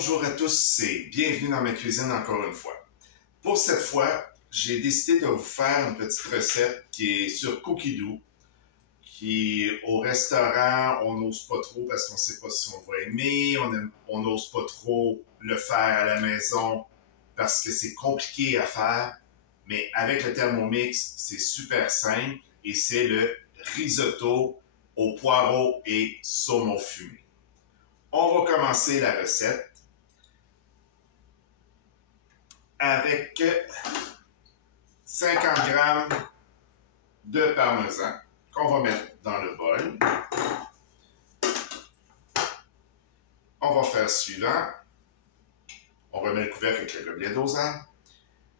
Bonjour à tous et bienvenue dans ma cuisine encore une fois. Pour cette fois, j'ai décidé de vous faire une petite recette qui est sur Cookie Dough, qui au restaurant, on n'ose pas trop parce qu'on ne sait pas si on va aimer, on n'ose pas trop le faire à la maison parce que c'est compliqué à faire, mais avec le Thermomix, c'est super simple et c'est le risotto au poireau et saumon fumé. On va commencer la recette avec 50 g de parmesan qu'on va mettre dans le bol. On va faire suivant. On remet le couvercle avec le gobelet dosant.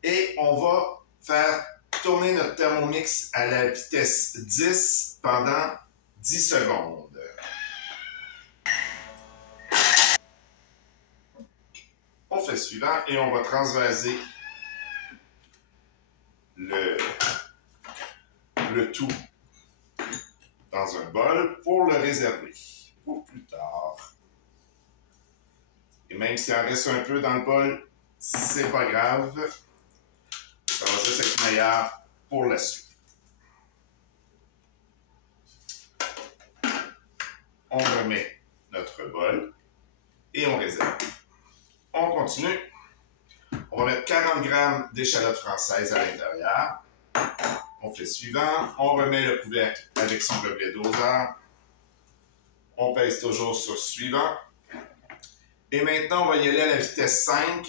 Et on va faire tourner notre Thermomix à la vitesse 10 pendant 10 secondes. On fait suivant et on va transvaser le tout dans un bol pour le réserver pour plus tard. Et même s'il en reste un peu dans le bol, c'est pas grave. Ça va juste être meilleur pour la suite. On remet notre bol et on réserve. On continue. On va mettre 40 g d'échalotes françaises à l'intérieur. On fait suivant. On remet le couvercle avec son gobelet doseur. On pèse toujours sur suivant. Et maintenant, on va y aller à la vitesse 5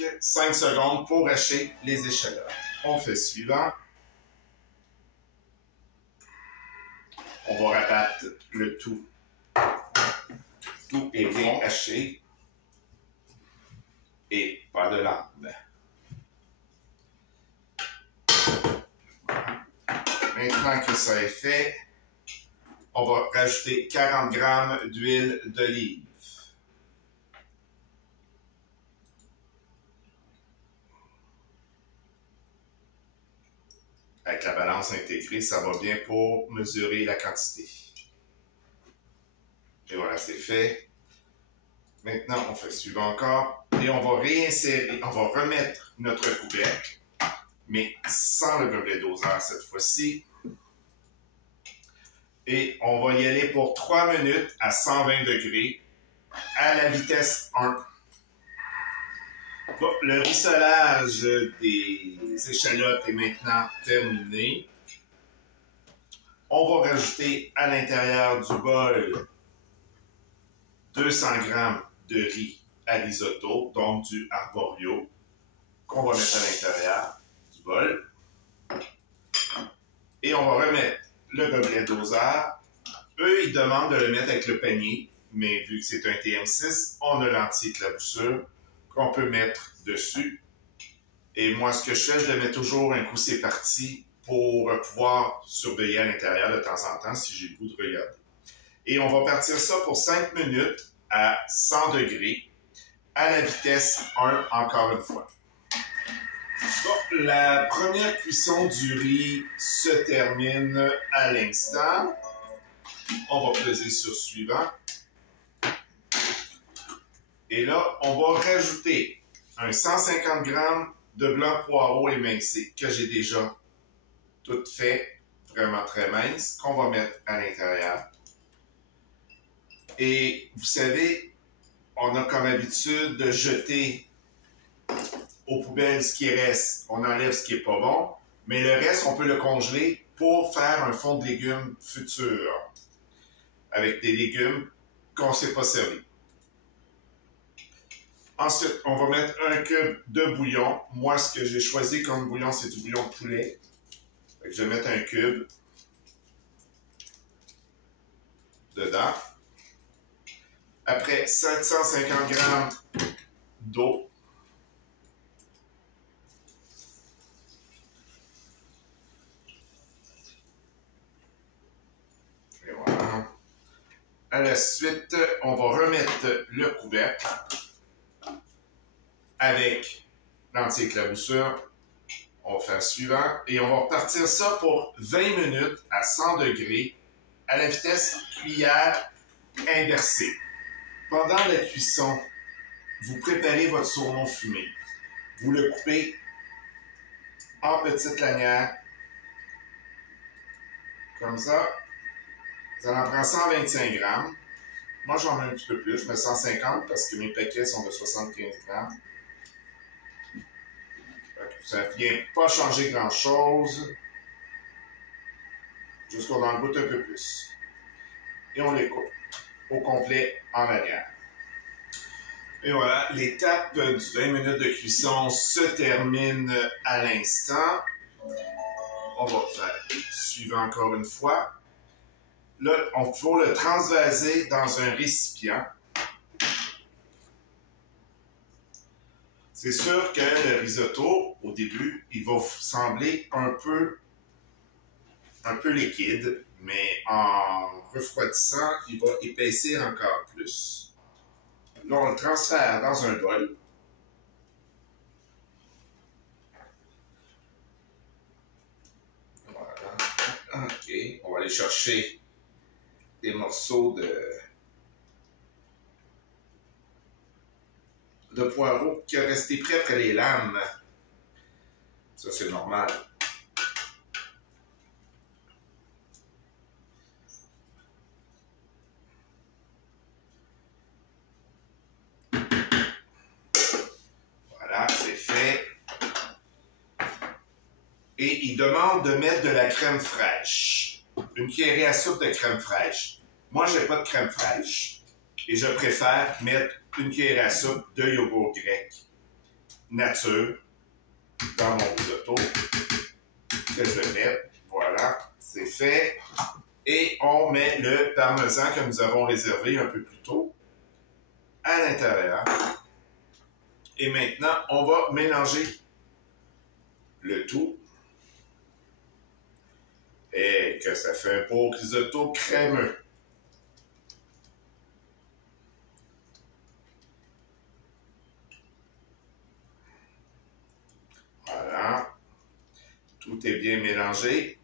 secondes pour hacher les échalotes. On fait suivant. On va rabattre le tout. Tout est bien haché. Et pas de langue. Maintenant que ça est fait, on va rajouter 40 g d'huile d'olive. Avec la balance intégrée, ça va bien pour mesurer la quantité. Et voilà, c'est fait. Maintenant, on fait suivant encore et on va réinsérer, on va remettre notre couvercle, mais sans le gobelet doseur cette fois-ci. Et on va y aller pour 3 minutes à 120 degrés à la vitesse 1. Bon, le rissolage des échalotes est maintenant terminé. On va rajouter à l'intérieur du bol 200 g de riz à risotto, donc du arborio, qu'on va mettre à l'intérieur du bol. Et on va remettre le gobelet doseur. Eux, ils demandent de le mettre avec le panier, mais vu que c'est un TM6, on a l'anti-éclaboussure qu'on peut mettre dessus. Et moi, ce que je fais, je le mets toujours un coup c'est parti pour pouvoir surveiller à l'intérieur de temps en temps si j'ai le goût de regarder. Et on va partir ça pour 5 minutes à 100 degrés à la vitesse 1 encore une fois. Bon, la première cuisson du riz se termine à l'instant. On va peser sur suivant. Et là, on va rajouter un 150 g de blanc de poireau émincé que j'ai déjà tout fait, vraiment très mince, qu'on va mettre à l'intérieur. Et vous savez, on a comme habitude de jeter aux poubelles ce qui reste. On enlève ce qui n'est pas bon, mais le reste, on peut le congeler pour faire un fond de légumes futur avec des légumes qu'on ne s'est pas servi. Ensuite, on va mettre un cube de bouillon. Moi, ce que j'ai choisi comme bouillon, c'est du bouillon de poulet. Je vais mettre un cube dedans. Après, 750 g d'eau. Et voilà. À la suite, on va remettre le couvercle avec l'anti-éclaboussure. On va faire suivant et on va repartir ça pour 20 minutes à 100 degrés à la vitesse cuillère inversée. Pendant la cuisson vous préparez votre saumon fumé. Vous le coupez en petites lanières, comme ça. Ça en prend 125 grammes. Moi, j'en ai un petit peu plus. Je mets 150 parce que mes paquets sont de 75 grammes. Ça ne vient pas changer grand-chose. Juste qu'on en goûte un peu plus. Et on les coupe au complet en lanière. Et voilà, l'étape du 20 minutes de cuisson se termine à l'instant. On va faire suivant encore une fois. Là, on faut le transvaser dans un récipient. C'est sûr que le risotto, au début, il va sembler un peu liquide, mais en refroidissant, il va épaissir encore plus. Là, on le transfère dans un bol. Voilà. OK. On va aller chercher des morceaux de poireaux qui ont resté près après les lames. Ça, c'est normal. Voilà, c'est fait. Et il demande de mettre de la crème fraîche. Une cuillerée à soupe de crème fraîche. Moi, je n'ai pas de crème fraîche. Et je préfère mettre une cuillerée à soupe de yogourt grec nature dans mon risotto que je vais mettre. Voilà, c'est fait. Et on met le parmesan que nous avons réservé un peu plus tôt à l'intérieur. Et maintenant, on va mélanger le tout. Et que ça fait un beau risotto crémeux. Voilà. Tout est bien mélangé.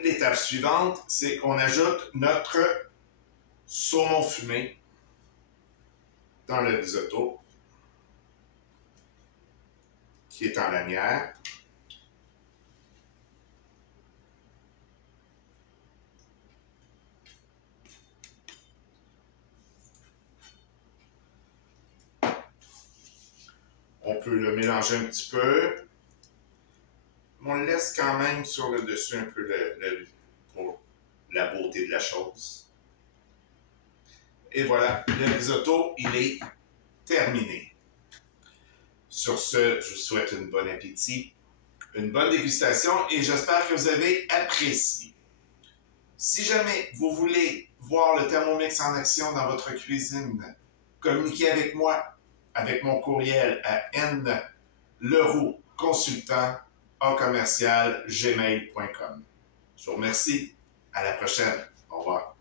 L'étape suivante, c'est qu'on ajoute notre saumon fumé dans le risotto qui est en lanière. On peut le mélanger un petit peu. On le laisse quand même sur le dessus un peu pour la beauté de la chose. Et voilà, le risotto, il est terminé. Sur ce, je vous souhaite un bon appétit, une bonne dégustation et j'espère que vous avez apprécié. Si jamais vous voulez voir le Thermomix en action dans votre cuisine, communiquez avec moi avec mon courriel à nlerouxconsultant@gmail.com. Je vous remercie. À la prochaine. Au revoir.